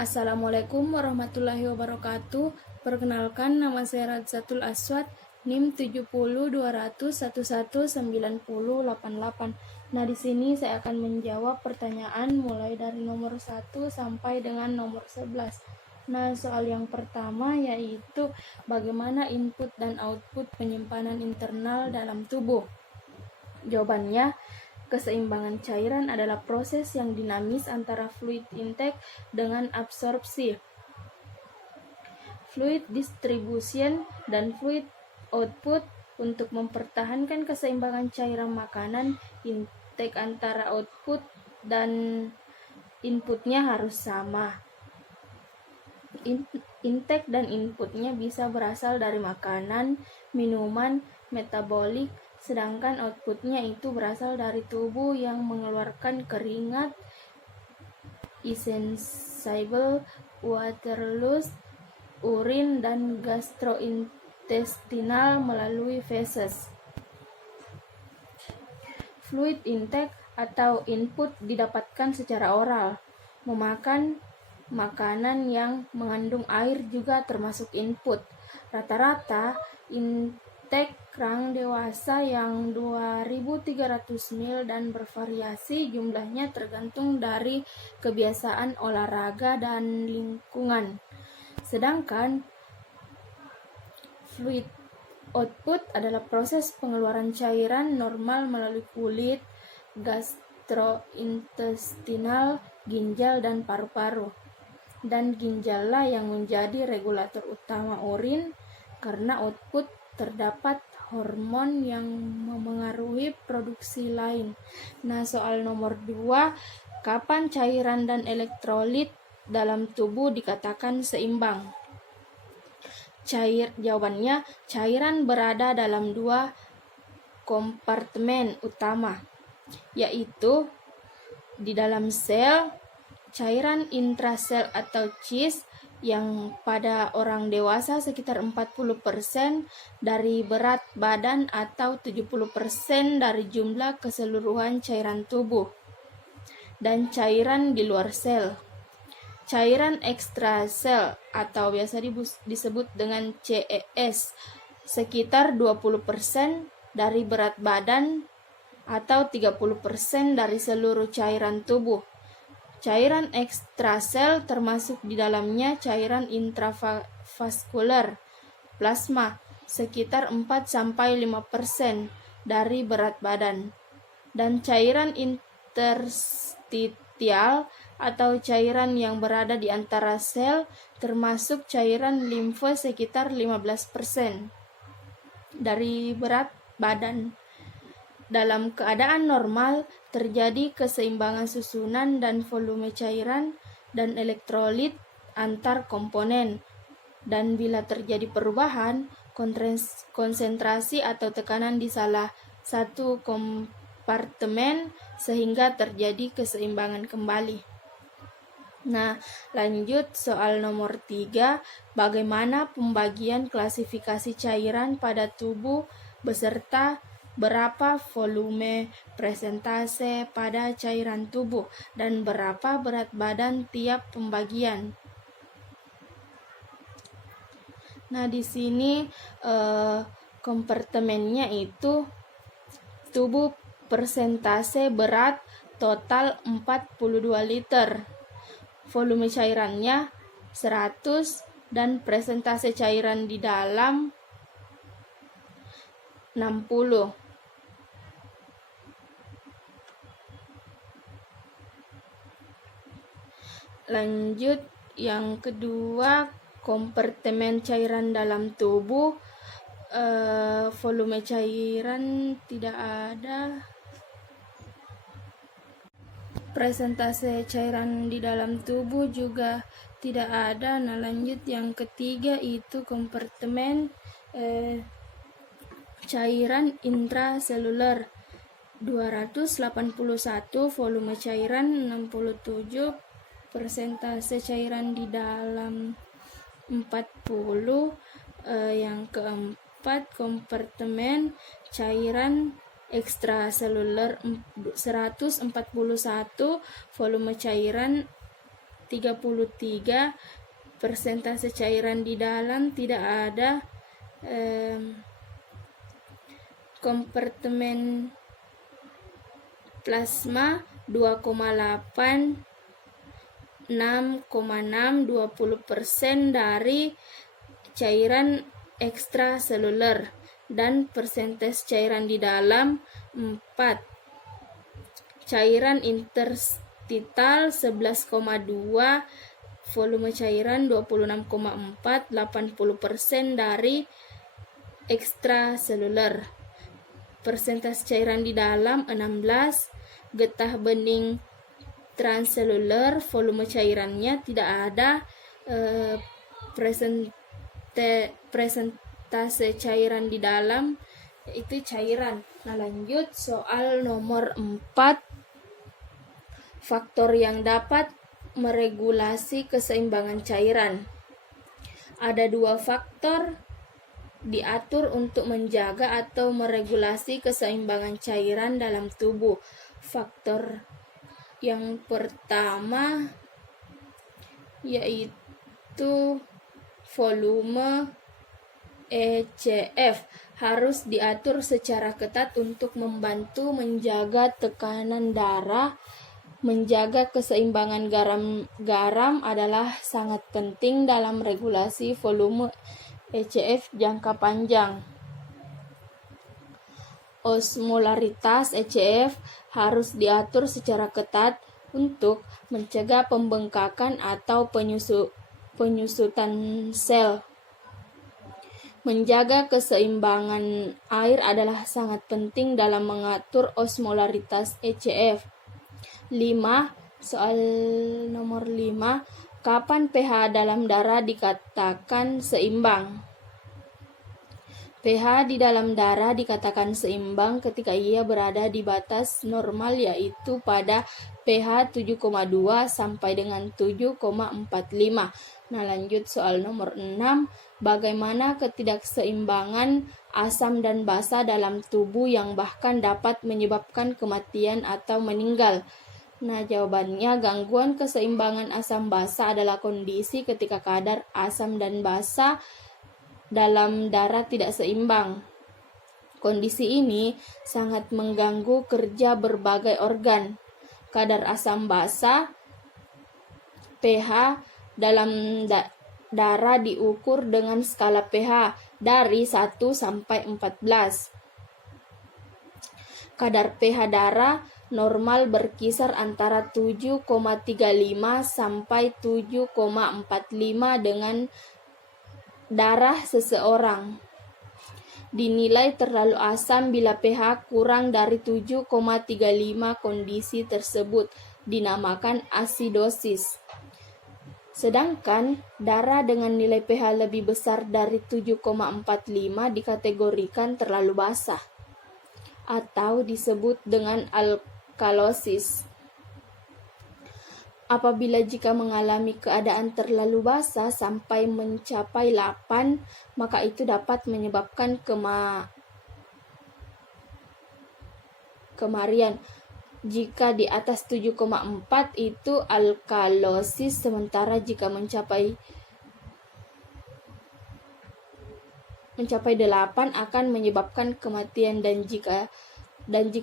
Assalamualaikum warahmatullahi wabarakatuh. Perkenalkan, nama saya Radzatul Aswad, NIM 702011119088. Nah, di sini saya akan menjawab pertanyaan mulai dari nomor 1 sampai dengan nomor 11. Nah, soal yang pertama yaitu bagaimana input dan output penyimpanan internal dalam tubuh. Jawabannya, keseimbangan cairan adalah proses yang dinamis antara fluid intake dengan absorpsi, fluid distribution, dan fluid output. Untuk mempertahankan keseimbangan cairan makanan, intake antara output dan inputnya harus sama. Intake dan inputnya bisa berasal dari makanan, minuman, metabolik, sedangkan outputnya itu berasal dari tubuh yang mengeluarkan keringat, insensible, waterlust, urin, dan gastrointestinal melalui feses. Fluid intake atau input didapatkan secara oral. Memakan makanan yang mengandung air juga termasuk input. Rata-rata intake kerang dewasa yang 2.300 ml dan bervariasi jumlahnya tergantung dari kebiasaan olahraga dan lingkungan. Sedangkan fluid output adalah proses pengeluaran cairan normal melalui kulit, gastrointestinal, ginjal, dan paru-paru. Dan ginjallah yang menjadi regulator utama urin, karena output terdapat hormon yang memengaruhi produksi lain. Nah, soal nomor 2, kapan cairan dan elektrolit dalam tubuh dikatakan seimbang? Jawabannya, cairan berada dalam 2 kompartemen utama, yaitu di dalam sel, cairan intrasel atau CIS yang pada orang dewasa sekitar 40% dari berat badan atau 70% dari jumlah keseluruhan cairan tubuh, dan cairan di luar sel, cairan ekstrasel atau biasa disebut dengan CES, sekitar 20% dari berat badan atau 30% dari seluruh cairan tubuh. Cairan ekstrasel termasuk di dalamnya cairan intravaskuler, plasma, sekitar 4-5% dari berat badan, dan cairan interstitial atau cairan yang berada di antara sel termasuk cairan limfe sekitar 15% dari berat badan. Dalam keadaan normal, terjadi keseimbangan susunan dan volume cairan dan elektrolit antar komponen, dan bila terjadi perubahan konsentrasi atau tekanan di salah satu kompartemen sehingga terjadi keseimbangan kembali. Nah, lanjut soal nomor 3, bagaimana pembagian klasifikasi cairan pada tubuh beserta berapa volume presentase pada cairan tubuh dan berapa berat badan tiap pembagian. Nah, di sini kompartemennya itu tubuh persentase berat total 42 liter, volume cairannya 100, dan presentase cairan di dalam 60. Lanjut yang kedua, kompartemen cairan dalam tubuh, volume cairan tidak ada, presentase cairan di dalam tubuh juga tidak ada. Nah, lanjut yang ketiga itu kompartemen cairan intraseluler 281, volume cairan 67, persentase cairan di dalam 40. Yang keempat, kompartemen cairan ekstraseluler 141, volume cairan 33 persentase cairan di dalam, tidak ada kompartemen plasma 2,8, 6,6, 20% dari cairan ekstraseluler, dan persentase cairan di dalam 4. Cairan interstital 11,2, volume cairan 26,4, 80% dari ekstraseluler. Persentase cairan di dalam 16, getah bening transseluler, volume cairannya tidak ada, presentase cairan di dalam itu cairan. Nah, lanjut soal nomor 4. Faktor yang dapat meregulasi keseimbangan cairan. Ada 2 faktor diatur untuk menjaga atau meregulasi keseimbangan cairan dalam tubuh. Faktor yang pertama yaitu volume ECF harus diatur secara ketat untuk membantu menjaga tekanan darah. Menjaga keseimbangan garam adalah sangat penting dalam regulasi volume ECF jangka panjang. Osmolaritas ECF harus diatur secara ketat untuk mencegah pembengkakan atau penyusutan sel. Menjaga keseimbangan air adalah sangat penting dalam mengatur osmolaritas ECF. 5. Soal nomor 5. Kapan pH dalam darah dikatakan seimbang? pH di dalam darah dikatakan seimbang ketika ia berada di batas normal, yaitu pada pH 7,2 sampai dengan 7,45. Nah, lanjut soal nomor 6. Bagaimana ketidakseimbangan asam dan basa dalam tubuh yang bahkan dapat menyebabkan kematian atau meninggal? Nah, jawabannya gangguan keseimbangan asam basa adalah kondisi ketika kadar asam dan basa dalam darah tidak seimbang. Kondisi ini sangat mengganggu kerja berbagai organ. Kadar asam basa pH dalam darah diukur dengan skala pH dari 1 sampai 14. Kadar pH darah normal berkisar antara 7,35 sampai 7,45 dengan darah seseorang. Dinilai terlalu asam bila pH kurang dari 7,35. Kondisi tersebut dinamakan asidosis. Sedangkan darah dengan nilai pH lebih besar dari 7,45 dikategorikan terlalu basah atau disebut dengan alkalosis. Apabila jika mengalami keadaan terlalu basah sampai mencapai 8, maka itu dapat menyebabkan kemarian. Jika di atas 7,4 itu alkalosis, sementara jika mencapai 8 akan menyebabkan kematian, dan jika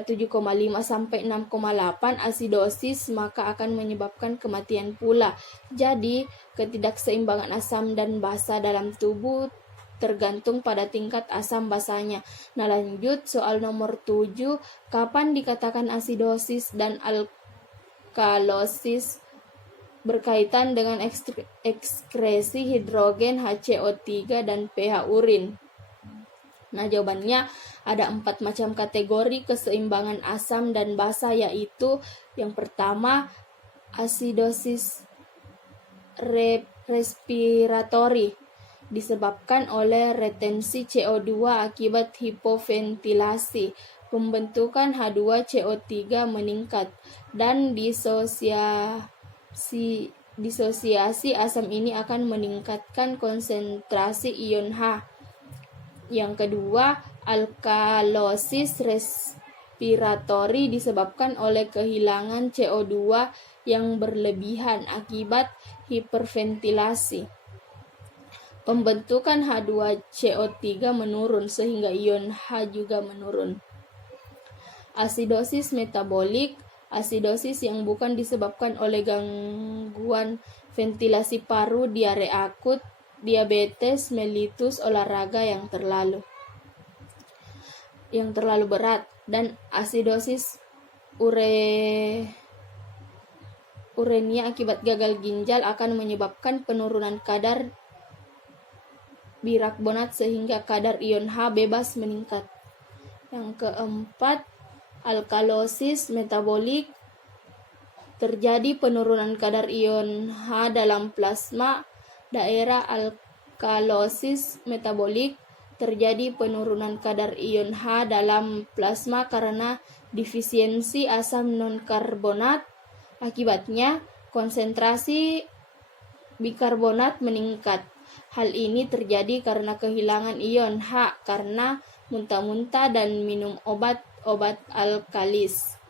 7,5 sampai 6,8 asidosis, maka akan menyebabkan kematian pula. Jadi, ketidakseimbangan asam dan basa dalam tubuh tergantung pada tingkat asam basanya. Nah, lanjut soal nomor 7. Kapan dikatakan asidosis dan alkalosis berkaitan dengan ekskresi hidrogen HCO3 dan pH urin? Nah, jawabannya ada 4 macam kategori keseimbangan asam dan basa, yaitu yang pertama asidosis respiratori disebabkan oleh retensi CO2 akibat hipoventilasi, pembentukan H2CO3 meningkat, dan disosiasi asam ini akan meningkatkan konsentrasi ion H. Yang kedua, alkalosis respiratori disebabkan oleh kehilangan CO2 yang berlebihan akibat hiperventilasi. Pembentukan H2CO3 menurun sehingga ion H juga menurun. Asidosis metabolik, asidosis yang bukan disebabkan oleh gangguan ventilasi paru, diare akut, diabetes mellitus, olahraga yang terlalu berat, dan asidosis uremia akibat gagal ginjal akan menyebabkan penurunan kadar bikarbonat sehingga kadar ion H bebas meningkat. Yang keempat, alkalosis metabolik, terjadi penurunan kadar ion H dalam plasma. Daerah alkalosis metabolik, terjadi penurunan kadar ion H dalam plasma karena defisiensi asam non-karbonat. Akibatnya, konsentrasi bikarbonat meningkat. Hal ini terjadi karena kehilangan ion H karena muntah-muntah dan minum obat alkalis.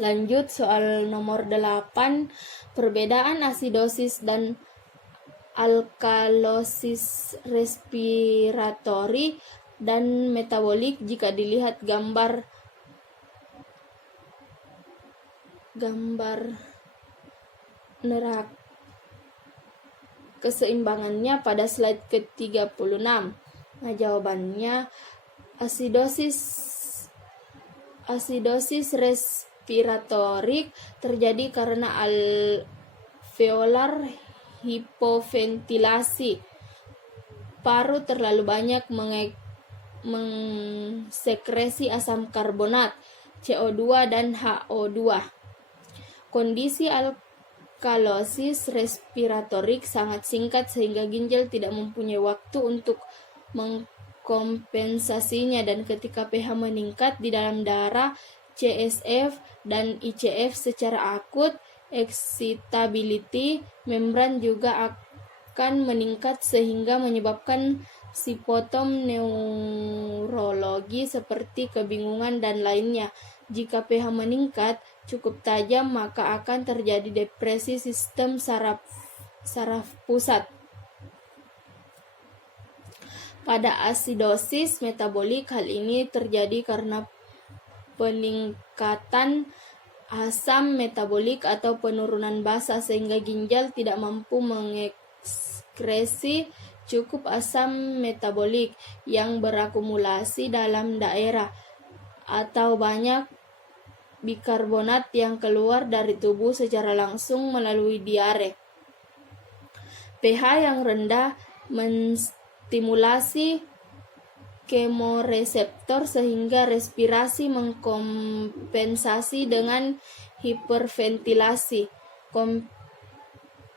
Lanjut soal nomor 8, perbedaan asidosis dan alkalosis respiratori dan metabolik jika dilihat gambar neraka keseimbangannya pada slide ke-36. Nah, jawabannya asidosis respiratorik terjadi karena alveolar hipoventilasi. Paru terlalu banyak mengsekresi asam karbonat, CO2 dan HO2. Kondisi alkalosis respiratorik sangat singkat sehingga ginjal tidak mempunyai waktu untuk mengkompensasinya, dan ketika pH meningkat di dalam darah, CSF dan ICF secara akut, excitability membran juga akan meningkat sehingga menyebabkan simptom neurologi seperti kebingungan dan lainnya. Jika pH meningkat cukup tajam, maka akan terjadi depresi sistem saraf pusat. Pada asidosis metabolik, hal ini terjadi karena peningkatan asam metabolik atau penurunan basa sehingga ginjal tidak mampu mengekskresi cukup asam metabolik yang berakumulasi dalam daerah, atau banyak bikarbonat yang keluar dari tubuh secara langsung melalui diare. pH yang rendah menstimulasi kemoreseptor sehingga respirasi mengkompensasi dengan hiperventilasi.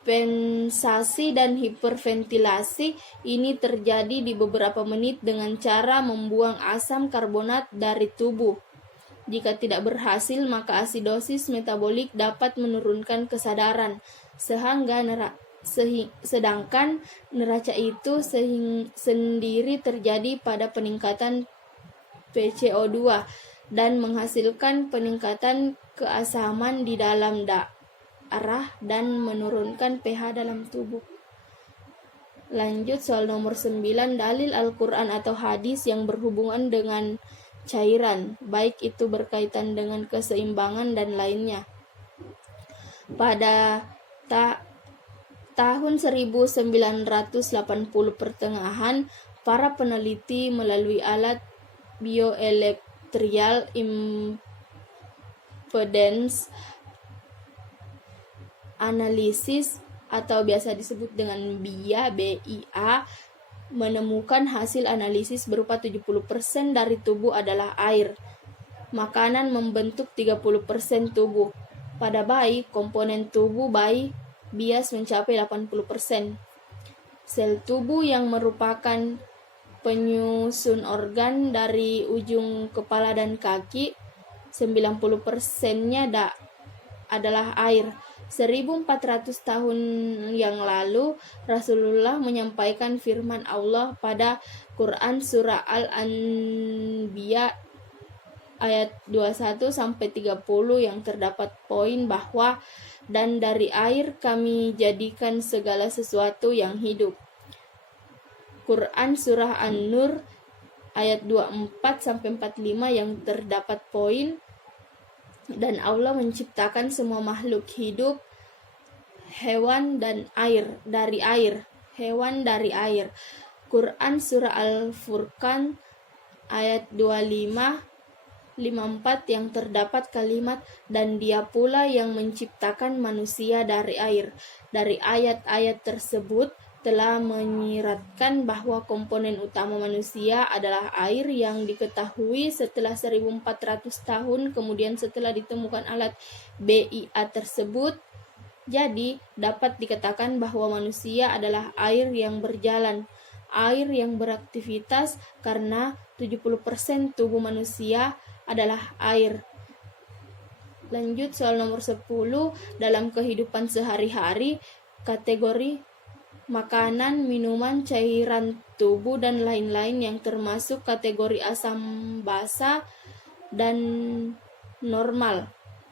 Kompensasi dan hiperventilasi ini terjadi di beberapa menit dengan cara membuang asam karbonat dari tubuh. Jika tidak berhasil, maka asidosis metabolik dapat menurunkan kesadaran, sedangkan neraca itu sendiri terjadi pada peningkatan PCO2 dan menghasilkan peningkatan keasaman di dalam darah dan menurunkan pH dalam tubuh. Lanjut soal nomor 9, dalil Al-Quran atau hadis yang berhubungan dengan cairan, baik itu berkaitan dengan keseimbangan dan lainnya. Pada tahun 1980 pertengahan, para peneliti melalui alat bioelektrial impedance analysis atau biasa disebut dengan BIA, menemukan hasil analisis berupa 70% dari tubuh adalah air. Makanan membentuk 30% tubuh. Pada bayi, komponen tubuh bayi bias mencapai 80%. Sel tubuh yang merupakan penyusun organ dari ujung kepala dan kaki, 90%-nya adalah air. 1400 tahun yang lalu, Rasulullah menyampaikan firman Allah pada Quran Surah Al-Anbiya ayat 21 sampai 30 yang terdapat poin bahwa dan dari air kami jadikan segala sesuatu yang hidup. Quran surah An-Nur ayat 24 sampai 45 yang terdapat poin dan Allah menciptakan semua makhluk hidup, hewan dan hewan dari air. Quran surah Al-Furqan ayat 25 54 yang terdapat kalimat dan dia pula yang menciptakan manusia dari air. Dari ayat-ayat tersebut telah menyiratkan bahwa komponen utama manusia adalah air yang diketahui setelah 1400 tahun kemudian setelah ditemukan alat BIA tersebut. Jadi dapat dikatakan bahwa manusia adalah air yang berjalan, air yang beraktivitas karena 70% tubuh manusia adalah air. Lanjut soal nomor 10, dalam kehidupan sehari-hari, kategori makanan, minuman, cairan tubuh, dan lain-lain yang termasuk kategori asam basa dan normal.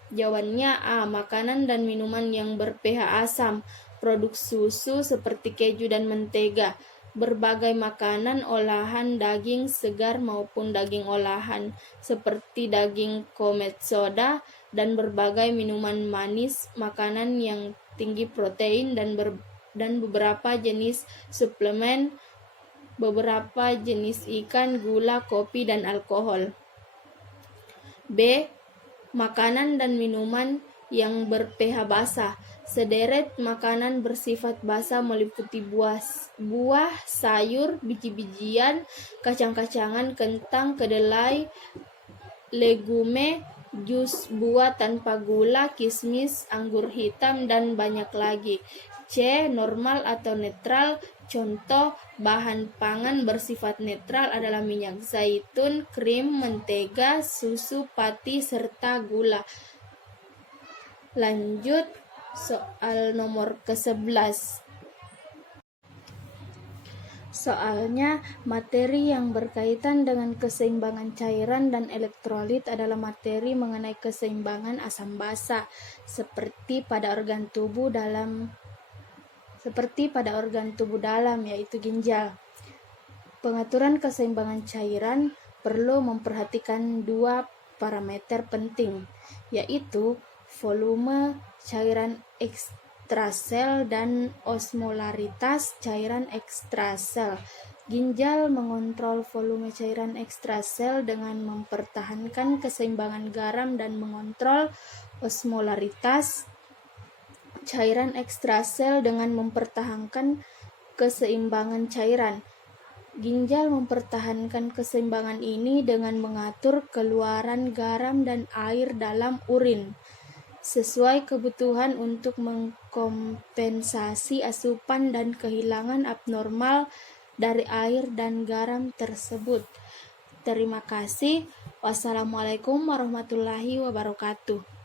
Jawabannya A. Makanan dan minuman yang ber-pH asam, produk susu seperti keju dan mentega, berbagai makanan olahan daging segar maupun daging olahan seperti daging komet soda, dan berbagai minuman manis, makanan yang tinggi protein dan beberapa jenis suplemen, beberapa jenis ikan, gula, kopi, dan alkohol. B. Makanan dan minuman yang ber-pH basa. Sederet makanan bersifat basa meliputi buah, sayur, biji-bijian, kacang-kacangan, kentang, kedelai, legume, jus buah tanpa gula, kismis, anggur hitam, dan banyak lagi. C. Normal atau netral. Contoh bahan pangan bersifat netral adalah minyak zaitun, krim, mentega, susu, pati, serta gula. Lanjut soal nomor ke-11. Soalnya, materi yang berkaitan dengan keseimbangan cairan dan elektrolit adalah materi mengenai keseimbangan asam basa, seperti pada organ tubuh dalam yaitu ginjal. Pengaturan keseimbangan cairan perlu memperhatikan dua parameter penting, yaitu volume cairan ekstrasel dan osmolaritas cairan ekstrasel. Ginjal mengontrol volume cairan ekstrasel dengan mempertahankan keseimbangan garam dan mengontrol osmolaritas cairan ekstrasel dengan mempertahankan keseimbangan cairan. Ginjal mempertahankan keseimbangan ini dengan mengatur keluaran garam dan air dalam urin sesuai kebutuhan untuk mengkompensasi asupan dan kehilangan abnormal dari air dan garam tersebut. Terima kasih. Wassalamualaikum warahmatullahi wabarakatuh.